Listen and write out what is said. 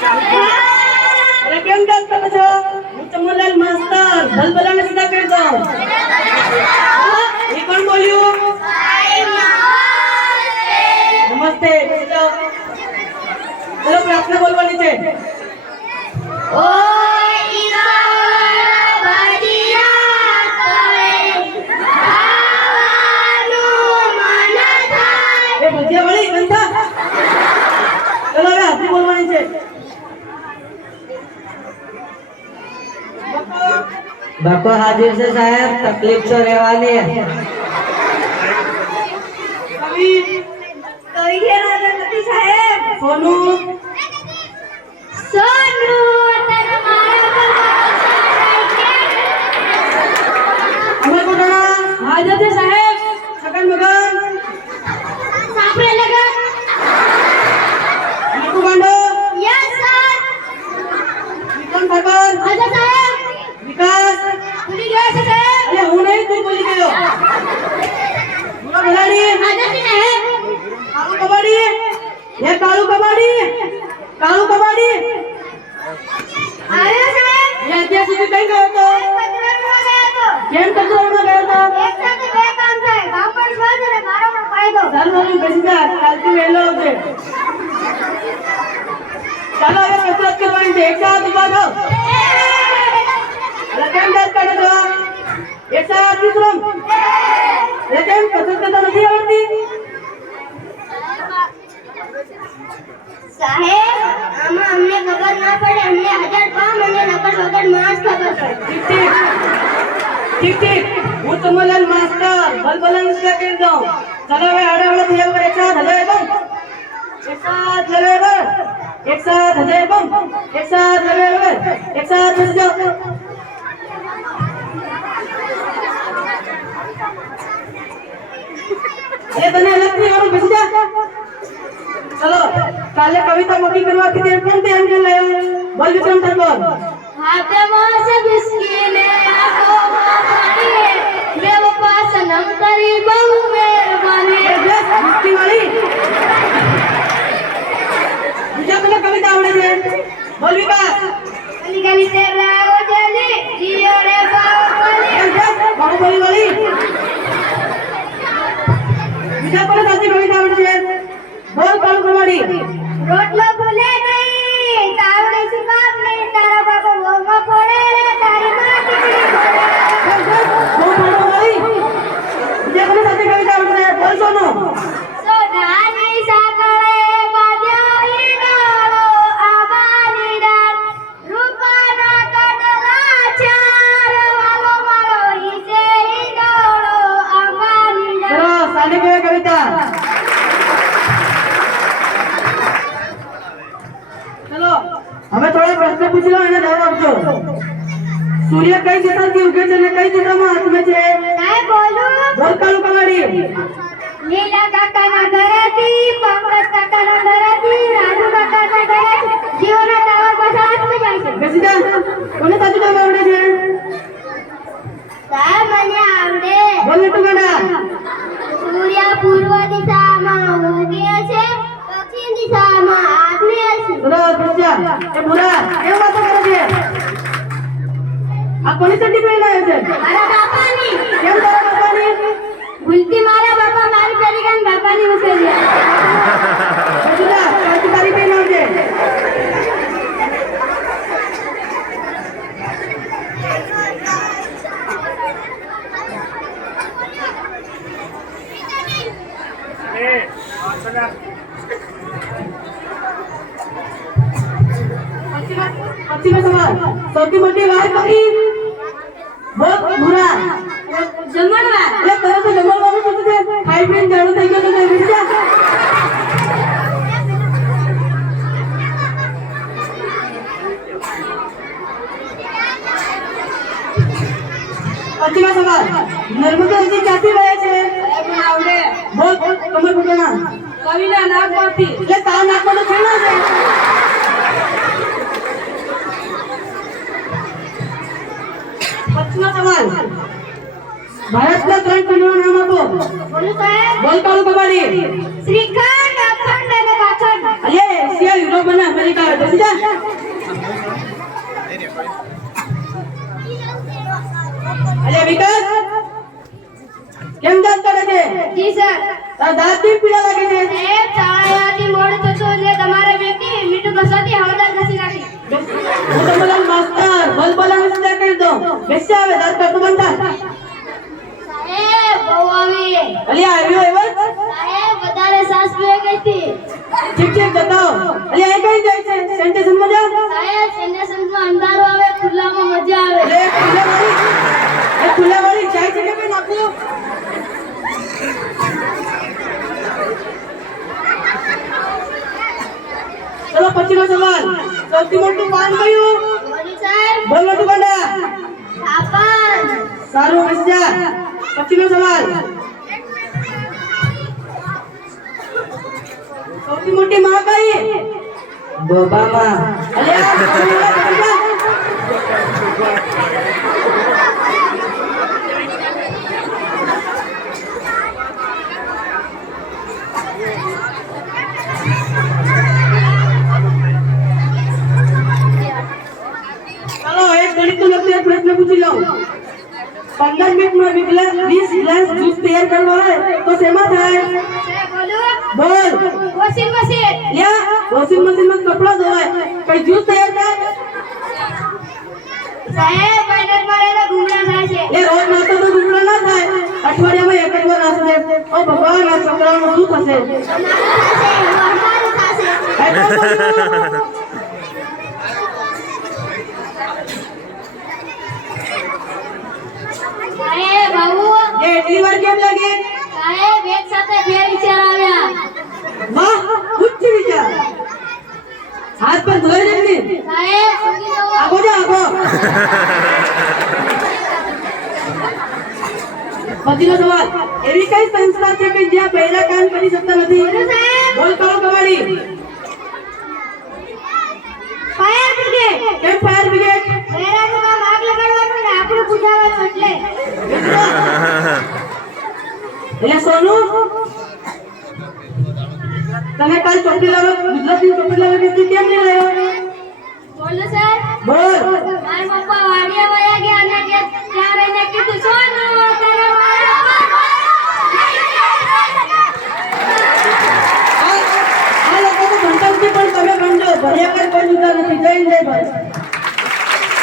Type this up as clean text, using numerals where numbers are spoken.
अरे केम डांस કરો છો? હું ચમનલાલ માસ્તર ભલભલાને સીધા કરી દઉં. એ કોણ બોલ્યું? નમસ્તે. ચલો પ્રાર્થના બોલવાની છે. ઓ ઈશ્વર બદિયા કરે ભાવાનું મન થાય. એ ભજીયા વાળી બંધા. ચલો હવે હાથી બોલવાની છે. बापा हाजिर से साहब तकलीफ तो रहवानी है. कवि કવિ કેરા નથી સાહેબ. सोनू સોનુ તને મારા अमर कोटाणा हाजिर છે સાહેબ. છગન મગન સાપરે લગા. મીઠુ ગાંડો યસ સર. વિક્રમ ઠાકર હાજર સાહેબ. વિકાસ ભૂલી ગયા છે સાહેબ. અરે હું નહીં તું બોલી ગયો. બલાડી હાજર છે સાહેબ. કાળુ કબાડી ये कालू कबाड़ी આવ્યો સાહેબ. ये અત્યાર સુધી કઈ ગયો તો કચરામાં ગયા તો. કેમ કચરામાં ગયો તો એક સાથે બે કામ થાય. કામ પણ સ્વચ્છ અને મારો પણ ફાયદો. સારું સારું બેસી જા કાલથી વહેલો આવજે ચાલો હવે કસરત કરવાની છે એક સાથ ઉભા થાઓ અરે કેમ ડર કાઢો છો એક સાથ વિશ્રમ અરે કેમ કસરત કરતા નથી આવડતી સાહેબ આમાં અમને ખબર ના પડે. અમને 1000 પામ અને નકર વગર માસ ખબર પડે. ठीक હું ચમનલાલ માસ્ટર ભલભલાને સીધા કરી દઉં ચાલો હવે આડા આડા થયા વગર એક સાથ હજાય બમ એક સાથ લવે વગર એક સાથ હજાય બમ એક સાથ લવે વગર એક સાથ બેસી જાઓ એ તને અલગથી આવવાનું બેસી જા ચલો કાલે કવિતા મોટી કરવાથી તે કોણ ધ્યાન કે લાયો બોલ વિક્રમ ઠાકોર હાથમાં સે બિસ્કીને આંખો પાણીએ બેવફા સનમ કરી બહુ મહેરબાની. મુક્તિ વાળી બીજા તને કવિતા આવડે છે બોલ વિકાસ ગલી ગલી તેરા ઓ જલી જીઓ રે બાવલી. બાહુબલી વાળી બીજા કોને સાચી કવિતા આવડે છે બોલ કાળુ કમાડી રોટલો ભૂલે નહીં તાવડી સુકામ નહીં તારા બાપા વોમાં પડે રે તારી માં ટીકડી બીજા કોને સાચી કવિતા આવડે છે બોલ સોનો સોનાની સાંકળે બાંધ્યો હિંડોળો આંબાની ડાળ રૂપાના કડલા ચાર વાલો મારો હિસે હિંડોળો આંબાની ડાળ. ચલો સાની કહેવાય કવિતા ચલો હવે થોડા પ્રશ્ન પૂછી લો અને જવાબ આપજો સૂર્ય કઈ દિશાથી ઉગે છે અને કઈ દિશામાં આથમે છે સાહેબ બોલું. બોલ કાળુ કમાડી લીલા કાકાના ઘરેથી પંકજ કાકાના ઘરેથી રાજુ કાકાના ઘરેથી જીવના ટાવર પાસે હાથમાં જાય છે. બેસી જા કોને સાચું જવાબ આવડે છે સાહેબ મને આવડે. બોલ મીઠુ ગાંડા સૂર્ય પૂર્વ દિશામાં ઉગે છે દક્ષિણ દિશામાં આથમે છે. ચલો બેસી જા એ બુરા કેમ વાતો કરે છે આ કોની ચડ્ડી પહેરીને આવ્યો છે મારા બાપાની કેમ તારા બાપાની ભૂલથી મારા બાપા મારી પેરી ગન બાપાની ઉછેરી. બેસી જા કાલથી તારી પહેરીને આવજે પશ્ચિમ સવાલ સૌથી મોટી વાત કરી બોલ ભૂરા જમણવાર. એટલે તરત જ જમવાનું શું છે ખાઈ પીને જાડું થઈ ગયું તો બેસી જા પશ્ચિમ સવાલ નર્મદા નદી ક્યાંથી વહે છે આવડે બોલ કમર પકડના કવિના નાકમાંથી એટલે તાવ નાકમાં તો છે ને પશ્ચિમ સવાલ ભારતના 3 ખંડોનું નામ આપો બોલું સાહેબ. બોલ કાળુ કબાડી શ્રીખંડ અખંડ અને પાખંડ. અરે એશિયા યુરોપ અને અમેરિકા બેસી જા. અલ્યા વિકાસ કેમ દાંત કાઢે છે? જી સર. તારા દાંત કેમ પીળા લાગે છે? સાહેબ શાળાએથી મોડું થતું એટલે તમારા વ્યક્તિ મીઠું ઘસવાથી હળદર ઘસી નાખી. મોટોમોટા માસ્તર બલબલાને સજા કરી દો. બેસી આવે દાંત કાઢતો બંધ થા. સાહેબ બહુ આવી. અલ્યા આવ્યો એવો? સાહેબ વધારે સાસ પીએ ગઈ હતી. ઠીક ઠીક જતાઓ. અલ્યા એ કઈ જાય છે? સેન્ટેશનમાં જા. સાહેબ સેન્ડેશનમાં અંધારું આવે ખુલ્લામાં મજા આવે. એ ખુલ્લાવાળી જાય છે કે ભાઈ નાખું? ચલો પછીનો સવાલ. સૌથી મોટું પાન કયું? બોલી સાહેબ. બોલ મોટું ગંડા. આપણ. સારું બેસી જા. પછીનો સવાલ. સૌથી મોટી માં કઈ? ડોબામાં. અલ્યા ચાલો એક ગણિતનો લગતો એક પ્રશ્ન પૂછી લઉં. 15 મિનિટમાં 20 ગ્લાસ જ્યુસ તૈયાર કરવા હોય તો શેમાં થાય? સાહેબ બોલું. બોલ. Washing machine. લ્યા વોશિંગ મશીનમાં કપડાં ધોવાય પછી જ્યુસ તૈયાર થાય? સાહેબ મહેનત મારેલા ગુમરા થાય છે. એ રોજ નાતો તો ગુમડા ના થાય. અઠવાડિયામાં એક જ વાર નાશે. ઓ ભગવાન આ છોકરાઓનું શું થશે? અમારું થશે. એટલું બધું? સાહેબ આવું. એ એટલી વાર કેમ લાગે? સાહેબ એક સાથે બે વિચાર આવ્યા. વાહ ઉચ્ચ વિચાર. હાથ પર ધોઈ લેની. સાહેબ સમજી જવો. આગો જા આગો. પછીનો સવાલ. એવી કઈ સંસ્થા છે કે જ્યાં બહેરા કામ કરી શકતા નથી? બોલો સાહેબ. બોલ કરો કવાડી. Fire brigade. કેમ ફાયર બ્રિગેડ? બહેરાનું કામ આગ લગાડવાનું ને આપણું બુઝાવવાનું એટલે. એટલે સોનું તમે કાલ ચોપડી લાવો ગુજરાતી ચોપડી લાવો કે તું કેમ નહીં લાવ્યો? બોલો સર. બોલ. મારા પપ્પા વાડિયા વયા ગયા અને કે